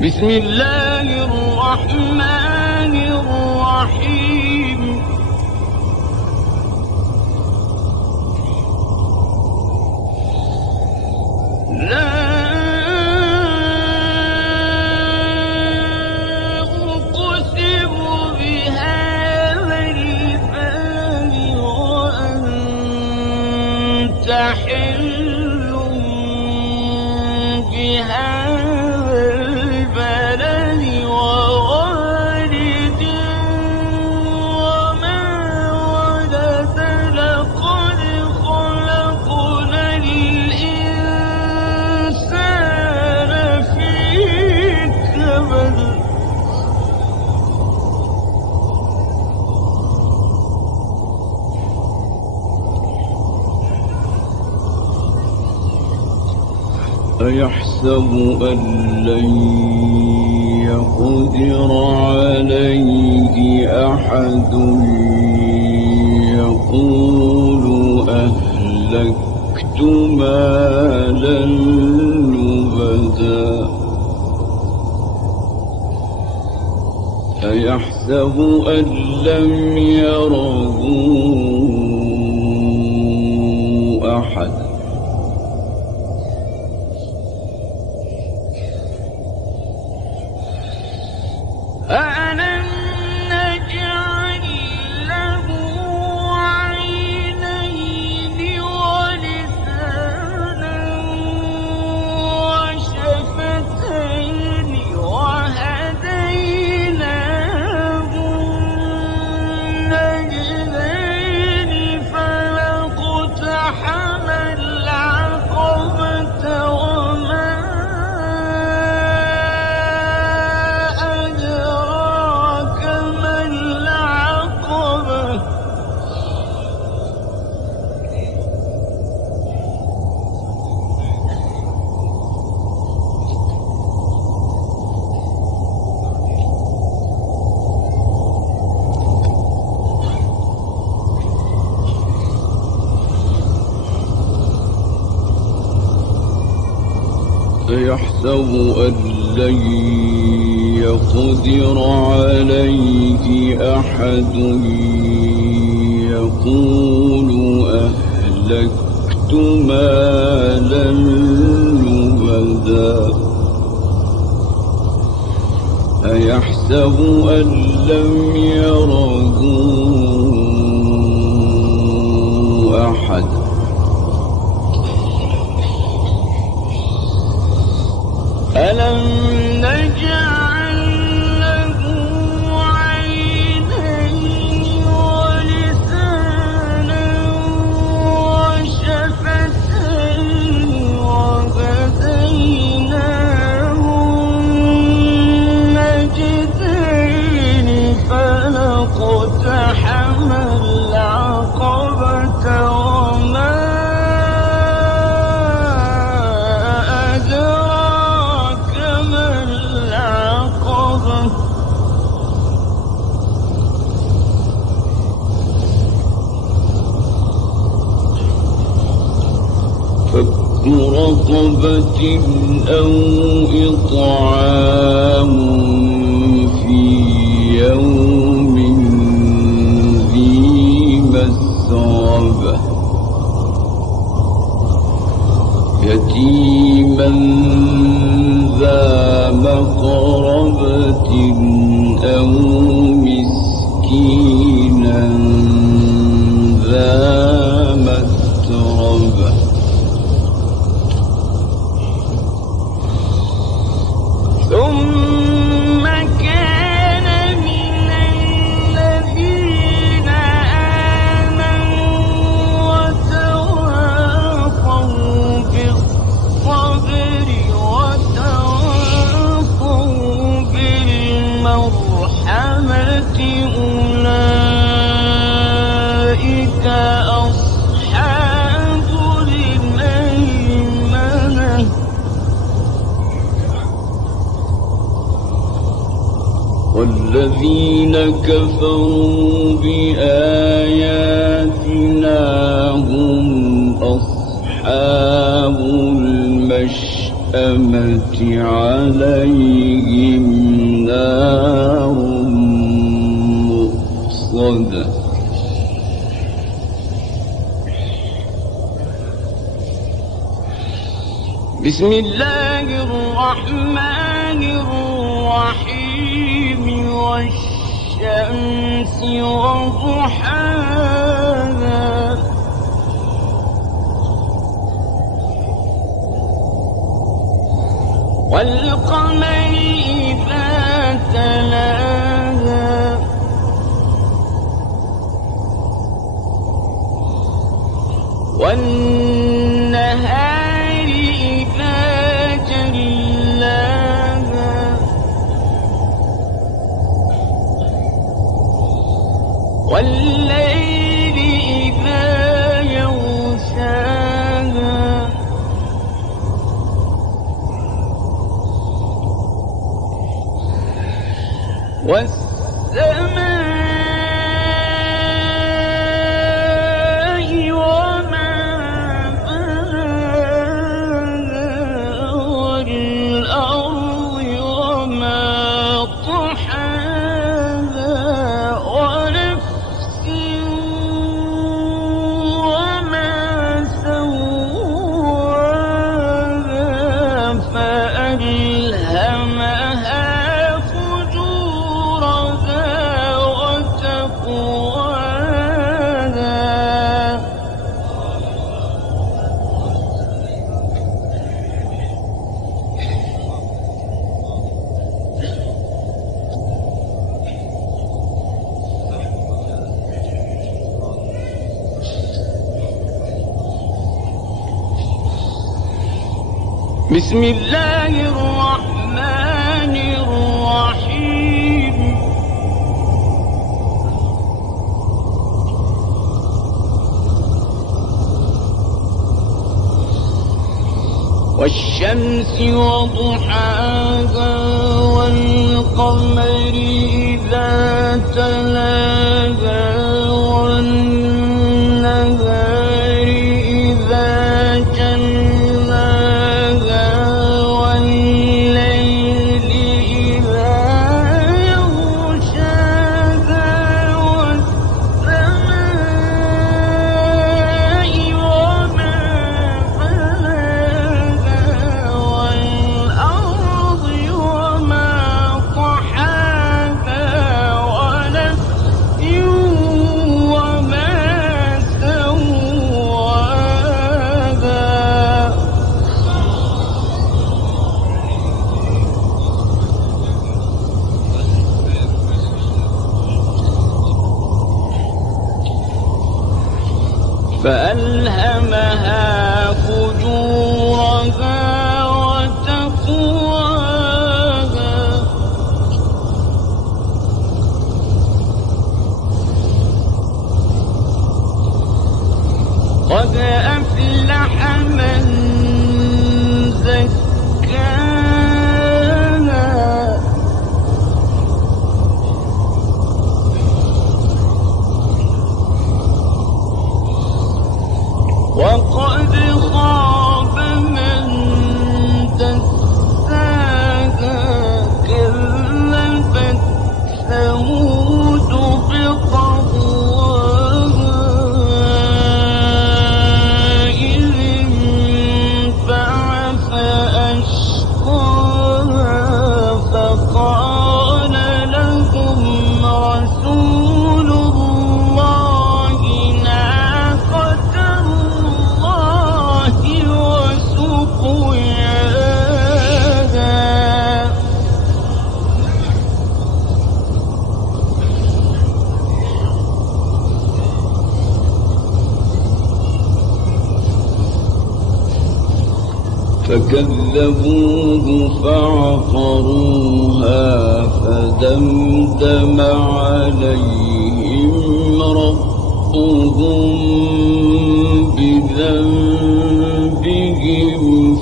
بسم الله الرحمن الرحيم. لا أقسم بهذا البلد وأنت حل بهذا البلد ووالد وما ولد لقد خلقنا الإنسان في كبد. أيحسب أن لن يقدر عليه أحد يقول أهلكت مالا لبدا أيحسب أن لم يره أحد أَلَمْ نَجْعَل لَّهُ عَيْنَيْنِ وَلِسَانًا وَشَفَتَيْنِ وَهَدَيْنَاهُ النَّجْدَيْنِ فَلَاقْتَحَمَ الْعَقَبَةَ وَمَا أَدْرَاكَ مَا الْعَقَبَةُ أيحسب أن لن يقدر عليه أحد يقول أهلكت مالا لبدا أيحسب أن لم يره أحد أَلَمْ نَجْعَل لَّهُ عَيْنَيْنِ وَلِسَانًا وَشَفَتَيْنِ وَهَدَيْنَاهُ النَّجْدَيْنِ فَلَاقْتَحَمَ الْعَقَبَةَ وَمَا أَدْرَاكَ مَا الْعَقَبَةُ فك رقبة أو إطعام في يوم ذي مسغبة يتيما ذا مقربة أو مسكينا ذا متربة ثم كان من الذين آمنوا وتواصوا بالصبر وتواصوا بالمرحمة أولئك أصحاب الميمنة والذين كفروا بآياتنا هم أصحاب المشأمة المشأمة عليهم نار مؤصدة بسم الله الرحمن الرحيم والشمس وضحاها والقمر إذا تلاها والنهار إذا جلاها والليل إذا يغشاها والسماء وما بناها والأرض وما طحاها ونفس وما سواها فألهمها بسم الله الرحمن الرحيم والشمس وضحاها والقمر إذا تلاها والنهار إذا جلاها والليل إذا يغشاها والسماء وما بناها والأرض وما طحاها ونفس وما سواها فألهمها فجورها وتقواها قد أفلح من زكاها وقد خاب من دساها كذبت ثمود بطغواها إذ انبعث أشقاها فقال لهم رسول الله ناقة الله وسقياها فكذبوه فعقروها فدمدم عليهم ربهم بذنبهم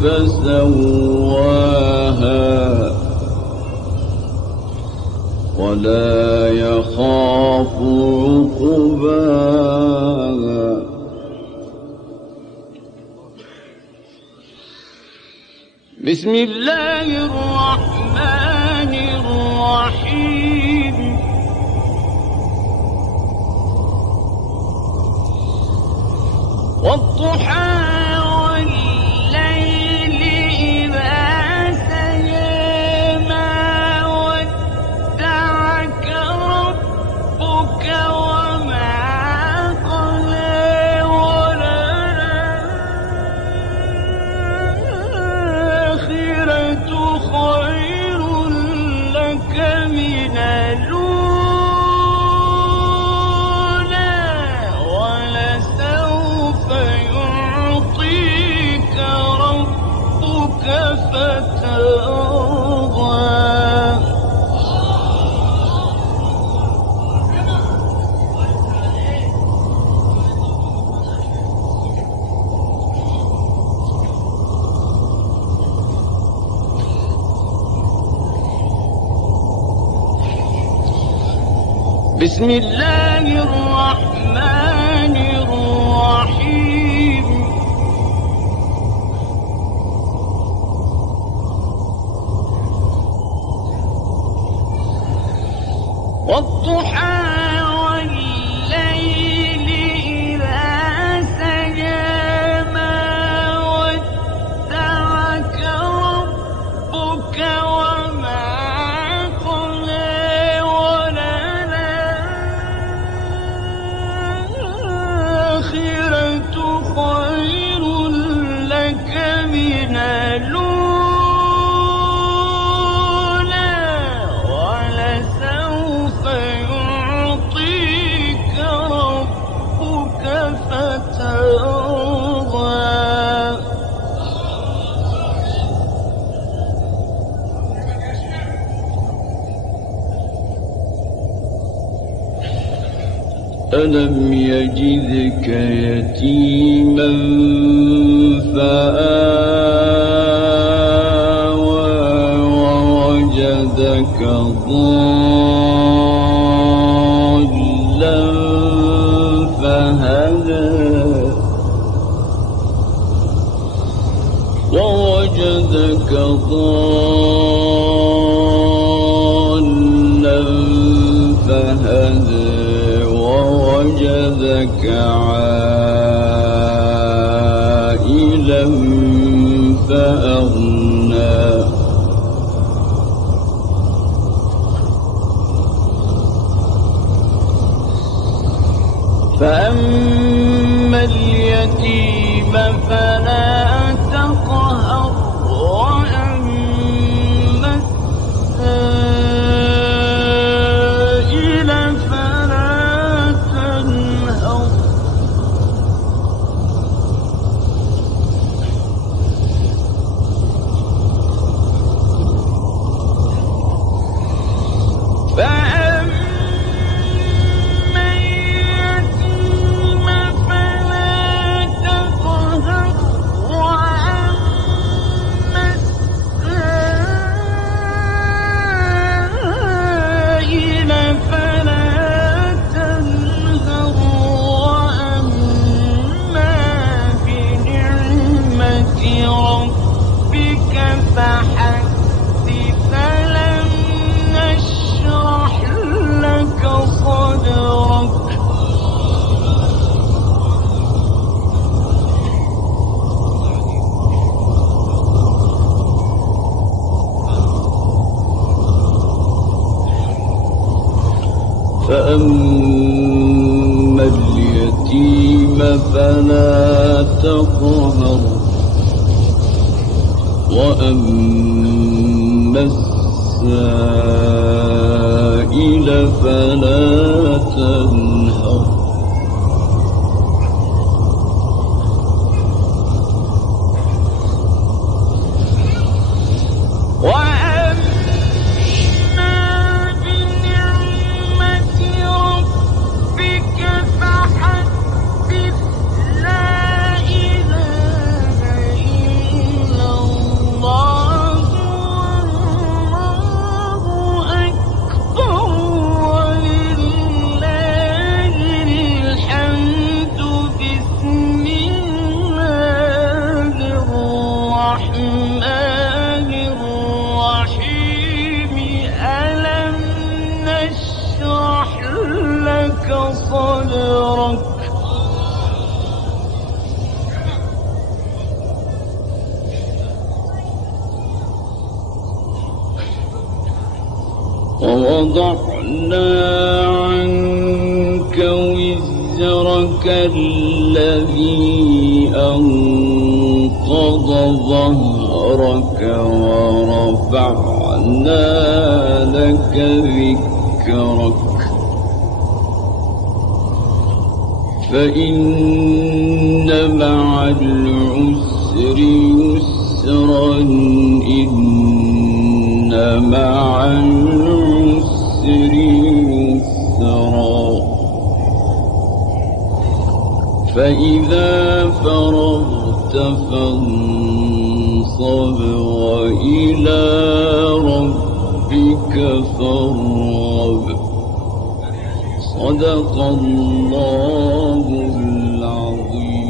فسواها ولا يخاف عقباها بسم الله الرحمن الرحيم والضحى والليل إذا سجى ما ودعك ربك وما قلى وللآخرة خير لك من الأولى ولسوف يعطيك ربك فترضى بسم الله الرحمن الرحيم والضحى والليل إذا سجى ما ودعك ربك وما قلى وللآخرة خير لك من الأولى ولسوف يعطيك ربك فترضى ألم يجدك يتيما فآوى ووجدك ضالا فهدى ووجدك ضالا فهدى ووجدك عائلا فأغنى فأما اليتيم فلا تقهر وأما السائل فلا تنهر فحدث فلم نشرح لك صدرك فأما اليتيم فلا تقهر وأما السائل فلا تنهر ووضعنا عنك وزرك الذي أنقض ظهرك ورفعنا لك ذكرك فإن مع العسر يسرا إن مع العسر يسرا فإذا فرغت فانصب وإلى ربك فارغب صدق الله العظيم.